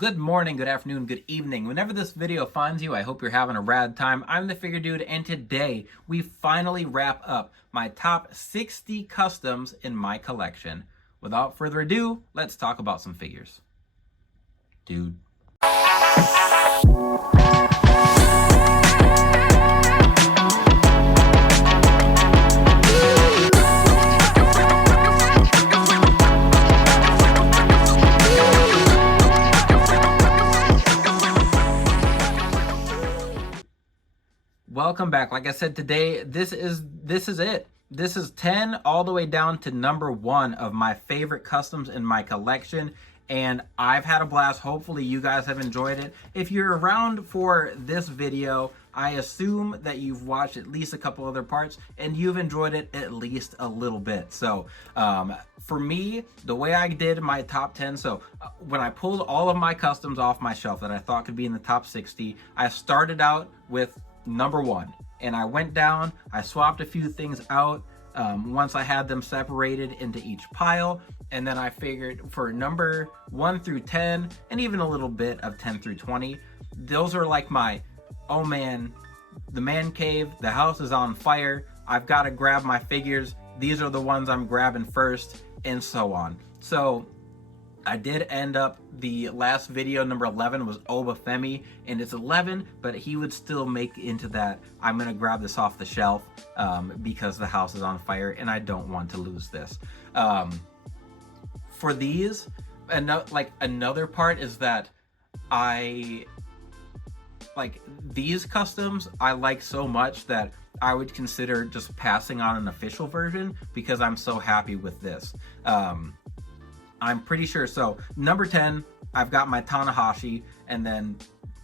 Good morning, good afternoon, good evening. Whenever this video finds you, I hope you're having a rad time. I'm the Figure Dude, and today we finally wrap up my top 60 customs in my collection. Without further ado, let's talk about some figures. Dude. Welcome back. Like I said, today this is it. This is 10 all the way down to number 1 of my favorite customs in my collection, and I've had a blast. Hopefully you guys have enjoyed it. If you're around for this video, I assume that you've watched at least a couple other parts and you've enjoyed it at least a little bit. So for me, the way I did my top 10, when I pulled all of my customs off my shelf that I thought could be in the top 60, I started out with number 1, and I went down, I swapped a few things out once I had them separated into each pile, and then I figured for number 1 through 10 and even a little bit of 10 through 20, those are like my, oh man, the man cave, the house is on fire, I've got to grab my figures, these are the ones I'm grabbing first, and so on. So I did end up, the last video, number 11, was Obafemi, and it's 11, but he would still make into that, I'm going to grab this off the shelf because the house is on fire and I don't want to lose this. For these, another part is that these customs I like so much that I would consider just passing on an official version because I'm so happy with this. I'm pretty sure. So number 10, I've got my Tanahashi, and then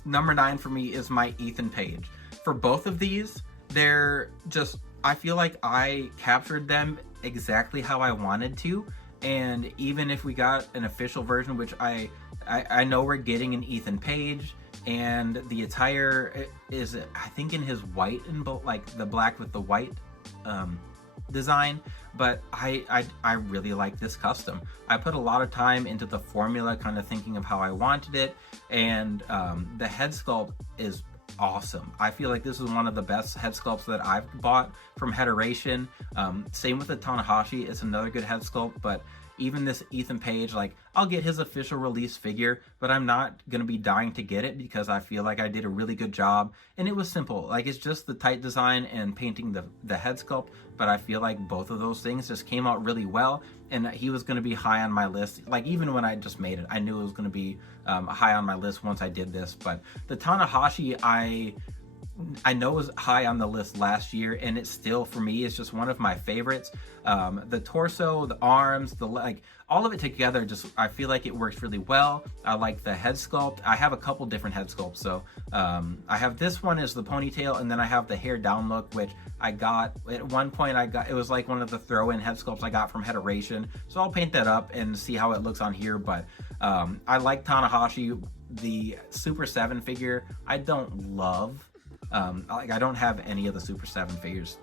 number 9 for me is my Ethan Page. For both of these, they're just, I feel like I captured them exactly how I wanted to. And even if we got an official version, which I know we're getting an Ethan Page, and the attire is, I think, in his white and like the black with the white design, but I really like this custom. I put a lot of time into the formula, kind of thinking of how I wanted it, and the head sculpt is awesome. I feel like this is one of the best head sculpts that I've bought from Heteration. Same with the Tanahashi, it's another good head sculpt, but even this Ethan Page, like, I'll get his official release figure, but I'm not going to be dying to get it because I feel like I did a really good job. And it was simple. Like, it's just the tight design and painting the head sculpt, but I feel like both of those things just came out really well. And he was going to be high on my list. Like, even when I just made it, I knew it was going to be high on my list once I did this. But the Tanahashi, I know was high on the list last year, and it's still, for me, it's just one of my favorites. The torso, the arms, all of it together, just, I feel like it works really well. I like the head sculpt. I have a couple different head sculpts. So I have this one is the ponytail, and then I have the hair down look, which I got at one point. It was like one of the throw-in head sculpts I got from Heteration. So I'll paint that up and see how it looks on here. But I like Tanahashi. The Super 7 figure, I don't love. I don't have any of the Super 7 figures.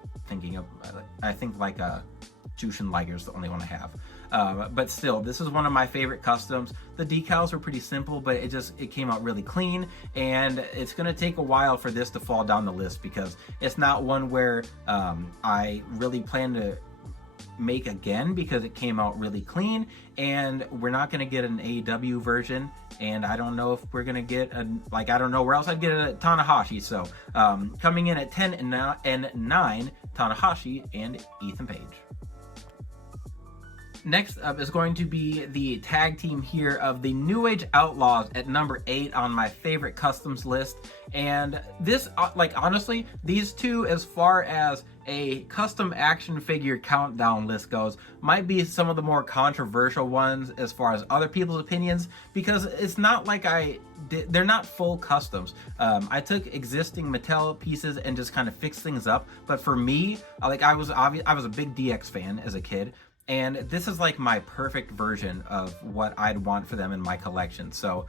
I think Jushin Liger is the only one I have. But still, this is one of my favorite customs. The decals were pretty simple, but it came out really clean, and it's gonna take a while for this to fall down the list because it's not one where I really plan to make again because it came out really clean, and we're not going to get an AEW version, and I don't know if we're going to get I don't know where else I'd get a Tanahashi. So coming in at 10 and 9, Tanahashi and Ethan Page. Next up is going to be the tag team here of the New Age Outlaws at number 8 on my favorite customs list. And this, honestly, these two, as far as a custom action figure countdown list goes, might be some of the more controversial ones as far as other people's opinions, because it's not like they're not full customs. I took existing Mattel pieces and just kind of fixed things up. But for me, I was a big DX fan as a kid, and this is like my perfect version of what I'd want for them in my collection. So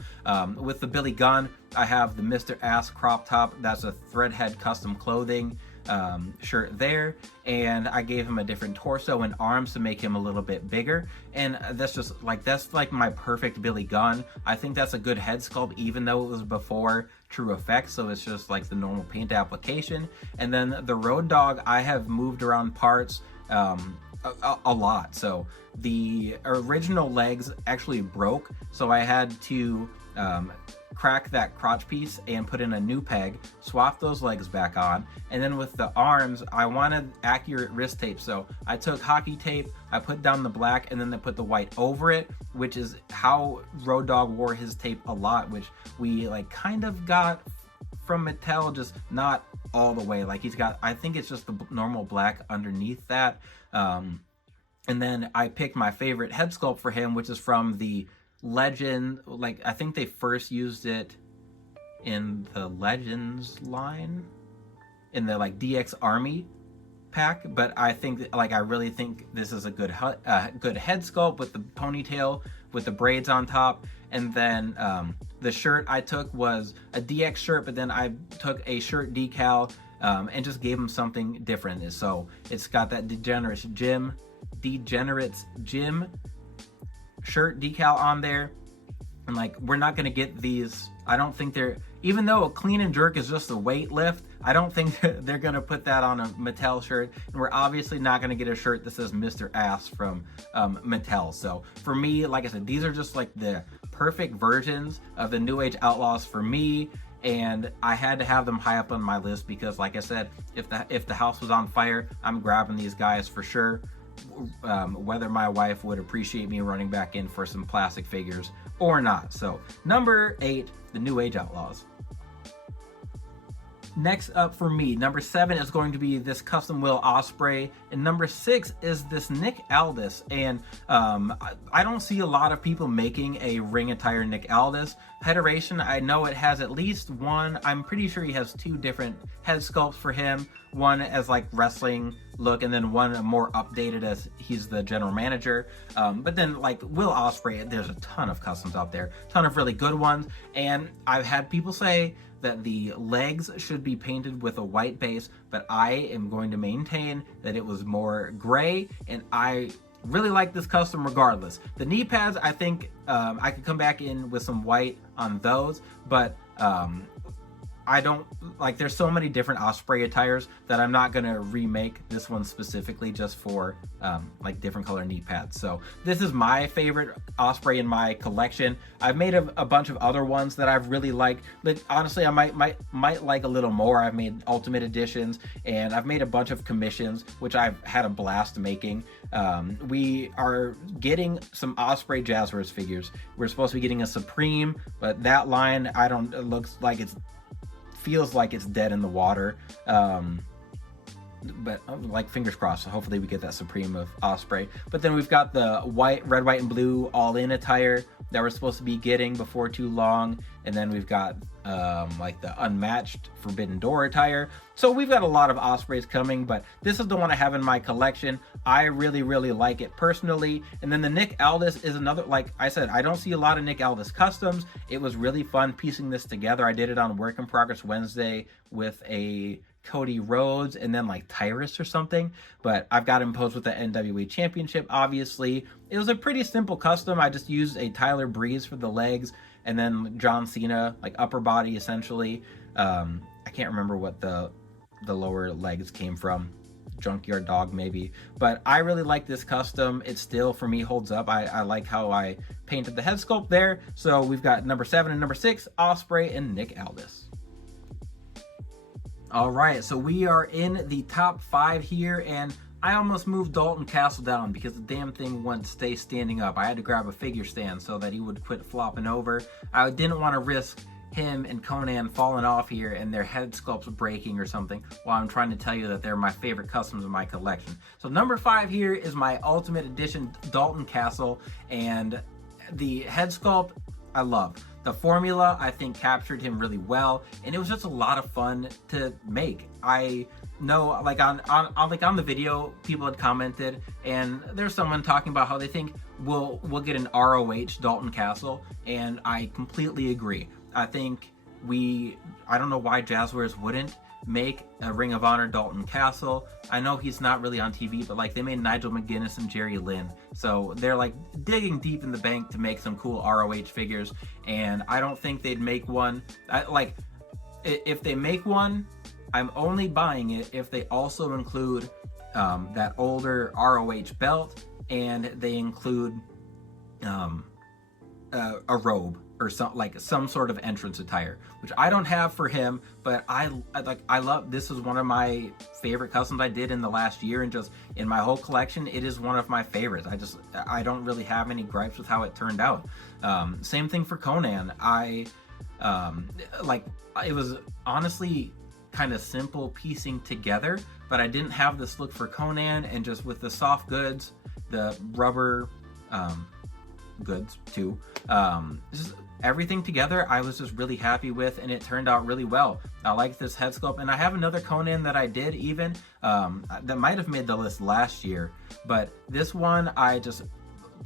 with the Billy Gunn, I have the Mr. Ass crop top. That's a Threadhead custom clothing. shirt there, and I gave him a different torso and arms to make him a little bit bigger. And that's like my perfect Billy Gunn. I think that's a good head sculpt, even though it was before True Effects, so it's just like the normal paint application. And then the Road Dog, I have moved around parts a lot. So the original legs actually broke, so I had to crack that crotch piece and put in a new peg, swap those legs back on. And then with the arms, I wanted accurate wrist tape, so I took hockey tape, I put down the black, and then I put the white over it, which is how Road Dogg wore his tape a lot, which we like kind of got from Mattel, just not all the way. Like he's got, I think it's just the normal black underneath that. And then I picked my favorite head sculpt for him, which is from the Legend, like I think they first used it in the Legends line, in the like DX Army pack, but I think like I really think this is a good head sculpt with the ponytail with the braids on top. And then the shirt I took was a DX shirt, but then I took a shirt decal and just gave him something different. So it's got that Degenerates Gym shirt decal on there. And like, we're not gonna get these, I don't think they're, even though a clean and jerk is just a weight lift, I don't think they're gonna put that on a Mattel shirt. And we're obviously not gonna get a shirt that says Mr. Ass from Mattel. So for me, like I said, these are just like the perfect versions of the New Age Outlaws for me. And I had to have them high up on my list because, like I said, if the house was on fire, I'm grabbing these guys for sure. Whether my wife would appreciate me running back in for some plastic figures or not. So number 8, the New Age Outlaws. Next up for me, number 7 is going to be this custom Will Ospreay, and number 6 is this Nick Aldis. And I don't see a lot of people making a ring attire Nick Aldis. Federation, I know it has at least one, I'm pretty sure he has 2 different head sculpts for him. One as like wrestling look, and then one more updated as he's the general manager. But then like Will Ospreay, there's a ton of customs out there, ton of really good ones. And I've had people say that the legs should be painted with a white base, but I am going to maintain that it was more gray, and I really like this custom regardless. The knee pads, I think I could come back in with some white on those, but I don't, like, there's so many different Ospreay attires that I'm not gonna remake this one specifically just for like different color knee pads. So this is my favorite Ospreay in my collection. I've made a bunch of other ones that I've really liked, but honestly I might like a little more. I've made Ultimate Editions, and I've made a bunch of commissions, which I've had a blast making. We are getting some Ospreay Jazzwares figures. We're supposed to be getting a Supreme, but that line, it looks like feels like it's dead in the water, but like fingers crossed, so hopefully we get that Supreme of Ospreay. But then we've got the red, white, and blue all-in attire that we're supposed to be getting before too long, and then we've got like the unmatched Forbidden Door attire. So we've got a lot of Ospreays coming, but this is the one I have in my collection. I really like it personally. And then the Nick Aldis is another, like I said, I don't see a lot of Nick Aldis customs. It was really fun piecing this together. I did it on Work in Progress Wednesday with a Cody Rhodes and then like Tyrus or something, but I've got him posed with the NWA Championship, obviously. It was a pretty simple custom. I just used a Tyler Breeze for the legs, and then John Cena, like upper body essentially. I can't remember what the lower legs came from. Junkyard Dog maybe, but I really like this custom. It still for me holds up. I like how I painted the head sculpt there. So we've got number 7 and number 6, Ospreay and Nick Aldis. All right, so we are in the top 5 here, and I almost moved Dalton Castle down because the damn thing wouldn't stay standing up. I had to grab a figure stand so that he would quit flopping over. I didn't want to risk him and Conan falling off here and their head sculpts breaking or something while I'm trying to tell you that they're my favorite customs in my collection. So number 5 here is my Ultimate Edition Dalton Castle, and the head sculpt I love. The formula, I think, captured him really well, and it was just a lot of fun to make. I know, like on the video, people had commented, and there's someone talking about how they think we'll get an ROH Dalton Castle, and I completely agree. I think I don't know why Jazzwares wouldn't. make a Ring of Honor Dalton Castle. I know he's not really on TV, but like they made Nigel McGuinness and Jerry Lynn, so they're like digging deep in the bank to make some cool ROH figures. And I don't think they'd make one. If they make one, I'm only buying it if they also include that older ROH belt, and they include a robe or some sort of entrance attire, which I don't have for him. But I love, this is one of my favorite customs I did in the last year, and just in my whole collection, it is one of my favorites. I don't really have any gripes with how it turned out. Same thing for Conan. It was honestly kind of simple piecing together, but I didn't have this look for Conan, and just with the soft goods, the rubber goods too, just everything together, I was just really happy with, and it turned out really well. I like this head sculpt, and I have another Conan that I did even that might have made the list last year, but this one I just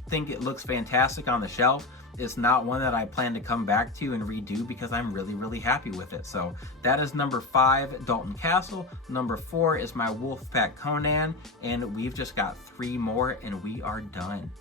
think it looks fantastic on the shelf. It's not one that I plan to come back to and redo because I'm really happy with it. So that is number 5, Dalton Castle. Number 4 is my Wolfpack Conan, and we've just got 3 more and we are done.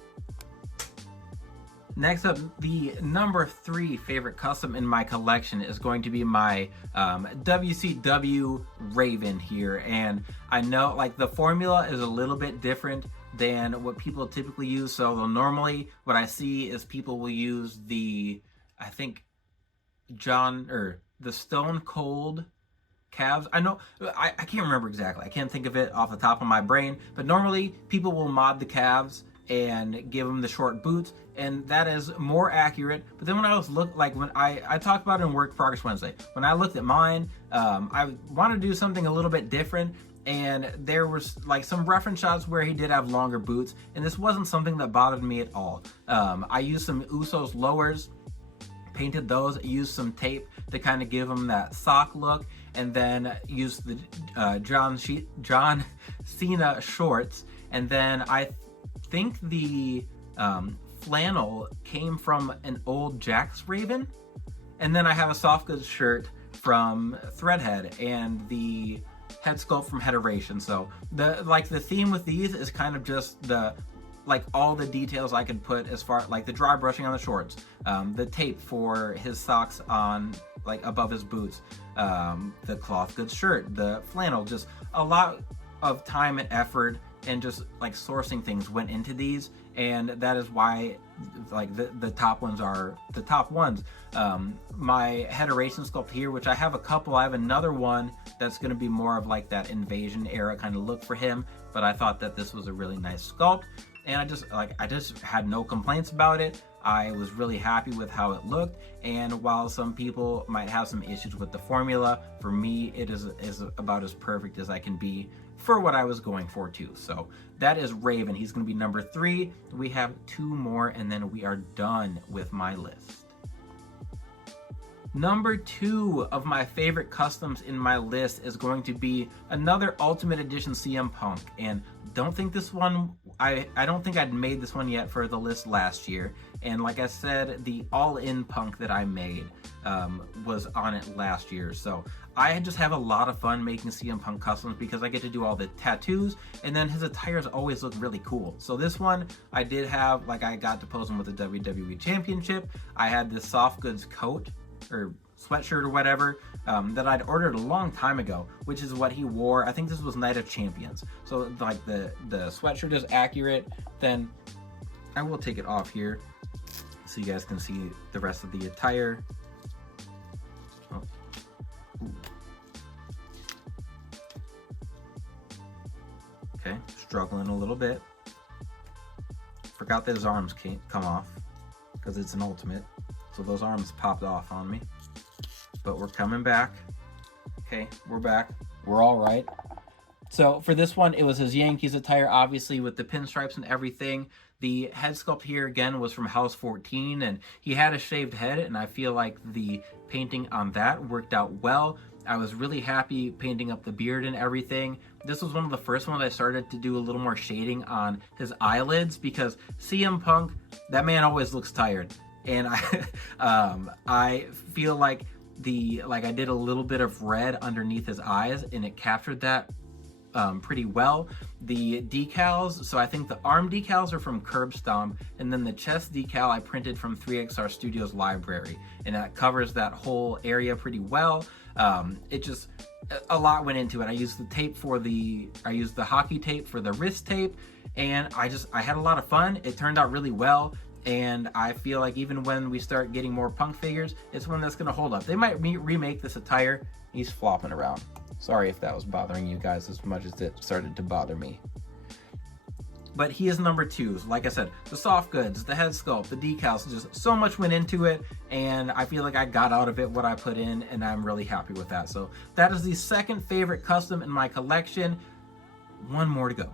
Next up, the number 3 favorite custom in my collection is going to be my WCW Raven here. And I know like the formula is a little bit different than what people typically use. So normally what I see is people will use the Stone Cold calves. I know, I can't remember exactly. I can't think of it off the top of my brain, but normally people will mod the calves and give them the short boots, and that is more accurate. But then when I was when I talked about it in Work Progress Wednesday, when I looked at mine, I wanted to do something a little bit different, and there was like some reference shots where he did have longer boots, and this wasn't something that bothered me at all. I used some Usos lowers, painted those, used some tape to kind of give them that sock look, and then used the John Cena shorts, and then I think the flannel came from an old Jax Raven, and then I have a soft goods shirt from Threadhead and the head sculpt from Headeration. So the theme with these is kind of just all the details I could put, as far like the dry brushing on the shorts, the tape for his socks on above his boots, the cloth goods shirt, the flannel, just a lot of time and effort and just sourcing things went into these, and that is why the top ones are the top ones. My Headeration sculpt here, which I have a couple, I have another one that's going to be more of that Invasion era kind of look for him, but I thought that this was a really nice sculpt, and I just had no complaints about it. I was really happy with how it looked, and while some people might have some issues with the formula, for me it is about as perfect as I can be for what I was going for too. So that is Raven. He's going to be number 3. We have 2 more and then we are done with my list. Number 2 of my favorite customs in my list is going to be another Ultimate Edition CM Punk, and don't think this one, I don't think I'd made this one yet for the list last year, and like I said, the All-In Punk that I made was on it last year. So I just have a lot of fun making CM Punk customs because I get to do all the tattoos, and then his attires always look really cool. So this one I did have, I got to pose him with the WWE Championship. I had this soft goods coat or sweatshirt or whatever that I'd ordered a long time ago, which is what he wore. I think this was Night of Champions. So the sweatshirt is accurate. Then I will take it off here so you guys can see the rest of the attire. Oh. Okay, struggling a little bit. Forgot that his arms can't come off because it's an ultimate. So those arms popped off on me, but we're coming back. Okay, we're back. We're all right. So for this one, it was his Yankees attire, obviously with the pinstripes and everything. The head sculpt here again was from House 14, and he had a shaved head, and I feel like the painting on that worked out well. I was really happy painting up the beard and everything. This was one of the first ones I started to do a little more shading on his eyelids, because CM Punk, that man always looks tired. And I feel like I did a little bit of red underneath his eyes, and it captured that pretty well. The decals, so I think the arm decals are from Curb Stomp, and then the chest decal I printed from 3XR Studios library, and that covers that whole area pretty well. It just, a lot went into it. I used the hockey tape for the wrist tape, and I had a lot of fun. It turned out really well, and I feel like even when we start getting more Punk figures, it's one that's going to hold up. They might remake this attire. He's flopping around. Sorry if that was bothering you guys as much as it started to bother me. But he is number 2. Like I said, the soft goods, the head sculpt, the decals, just so much went into it, and I feel like I got out of it what I put in, and I'm really happy with that. So that is the second favorite custom in my collection. One more to go.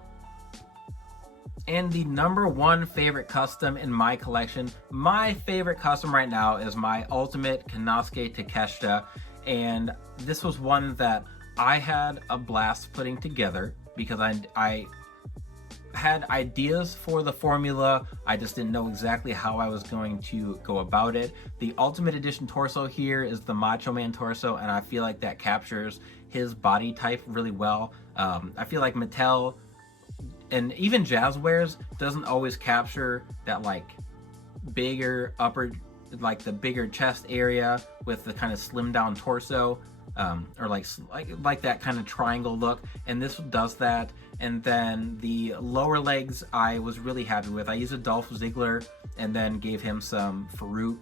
And the number 1 favorite custom in my collection, my favorite custom right now is my Ultimate Konosuke Takeshita, and this was one that I had a blast putting together because I had ideas for the formula. I just didn't know exactly how I was going to go about it. The Ultimate Edition torso here is the Macho Man torso, and I feel like that captures his body type really well. I feel like Mattel and even Jazzwares doesn't always capture that like bigger upper, like the bigger chest area with the kind of slim down torso. Or like that kind of triangle look, and this does that. And then the lower legs I was really happy with. I used a Dolph Ziggler and then gave him some Farouk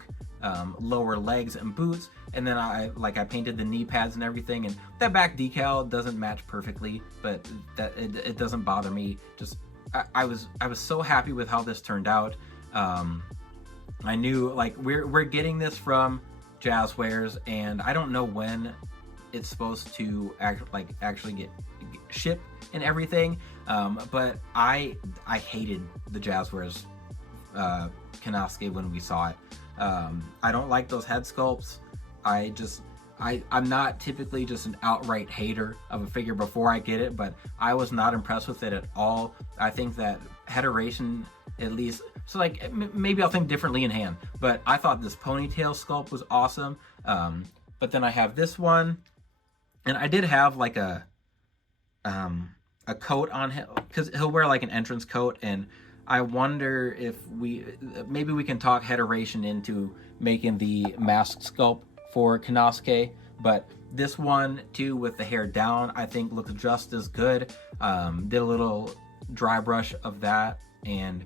lower legs and boots, and then I painted the knee pads and everything. And that back decal doesn't match perfectly, but that it doesn't bother me. Just I was so happy with how this turned out. I knew like we're getting this from Jazzwares, and I don't know when it's supposed to actually get shipped and everything, but I hated the Jazzwares Konosuke when we saw it. I don't like those head sculpts. I'm not typically just an outright hater of a figure before I get it, but I was not impressed with it at all. I think that Hederation, at least, so like maybe I'll think differently in hand, but I thought this ponytail sculpt was awesome. But then I have this one, and I did have like a coat on him because he'll wear like an entrance coat, and I wonder if maybe we can talk Hederation into making the mask sculpt for Konosuke. But this one too, with the hair down, I think looks just as good. Did a little dry brush of that and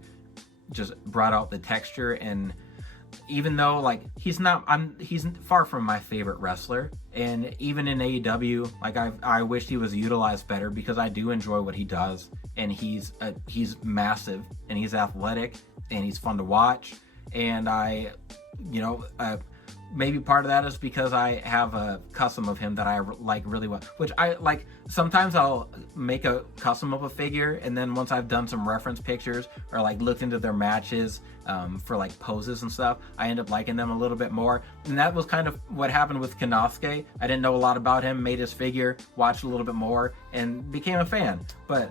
just brought out the texture. And even though like he's far from my favorite wrestler, and even in AEW, like I wish he was utilized better, because I do enjoy what he does, and he's massive, and he's athletic, and he's fun to watch. And maybe part of that is because I have a custom of him that I like really well, which I like. Sometimes I'll make a custom of a figure, and then once I've done some reference pictures or like looked into their matches for like poses and stuff, I end up liking them a little bit more. And that was kind of what happened with Konosuke. I didn't know a lot about him, made his figure, watched a little bit more, and became a fan. But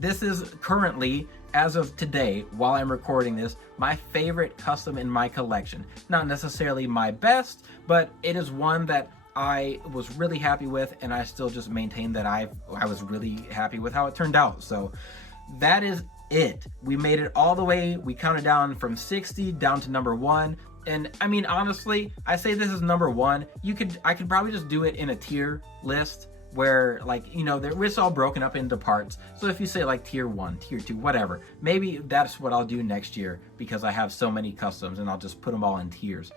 this is currently, as of today, while I'm recording this, my favorite custom in my collection. Not necessarily my best, but it is one that I was really happy with, and I still just maintain that I was really happy with how it turned out. So that is it. We made it all the way. We counted down from 60 down to number 1. And I mean, honestly, I say this is number 1. I could probably just do it in a tier list where, like, it's all broken up into parts. So if you say like tier 1, tier 2, whatever, maybe that's what I'll do next year, because I have so many customs, and I'll just put them all in tiers.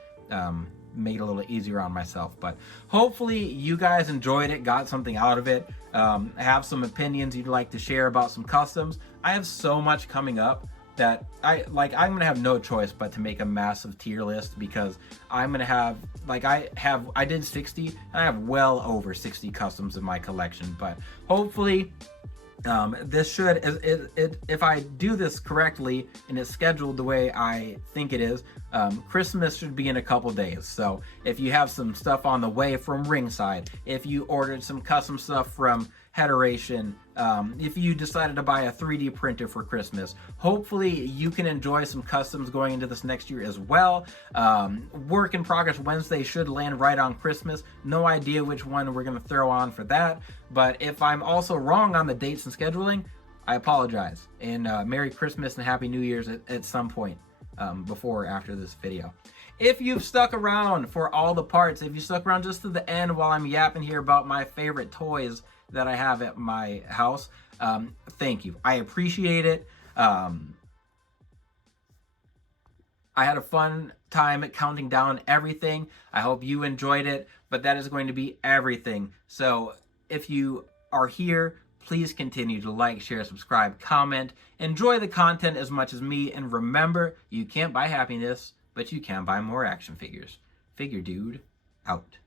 Made it a little easier on myself. But hopefully you guys enjoyed it, got something out of it, have some opinions you'd like to share about some customs. I have so much coming up that I'm gonna have no choice but to make a massive tier list, because I'm gonna have I did 60, and I have well over 60 customs in my collection. But hopefully this should, if I do this correctly and it's scheduled the way I think it is, Christmas should be in a couple days. So if you have some stuff on the way from Ringside, if you ordered some custom stuff from Hederation, if you decided to buy a 3D printer for Christmas, hopefully you can enjoy some customs going into this next year as well. Work in Progress Wednesday should land right on Christmas. No idea which one we're going to throw on for that, but if I'm also wrong on the dates and scheduling, I apologize. And Merry Christmas and Happy New Year's at some point before or after this video. If you've stuck around for all the parts, if you stuck around just to the end while I'm yapping here about my favorite toys that I have at my house, thank you. I appreciate it. I had a fun time at counting down everything. I hope you enjoyed it, but that is going to be everything. So if you are here, please continue to like, share, subscribe, comment, enjoy the content as much as me, and remember, you can't buy happiness, but you can buy more action figures. Figure Dude, out.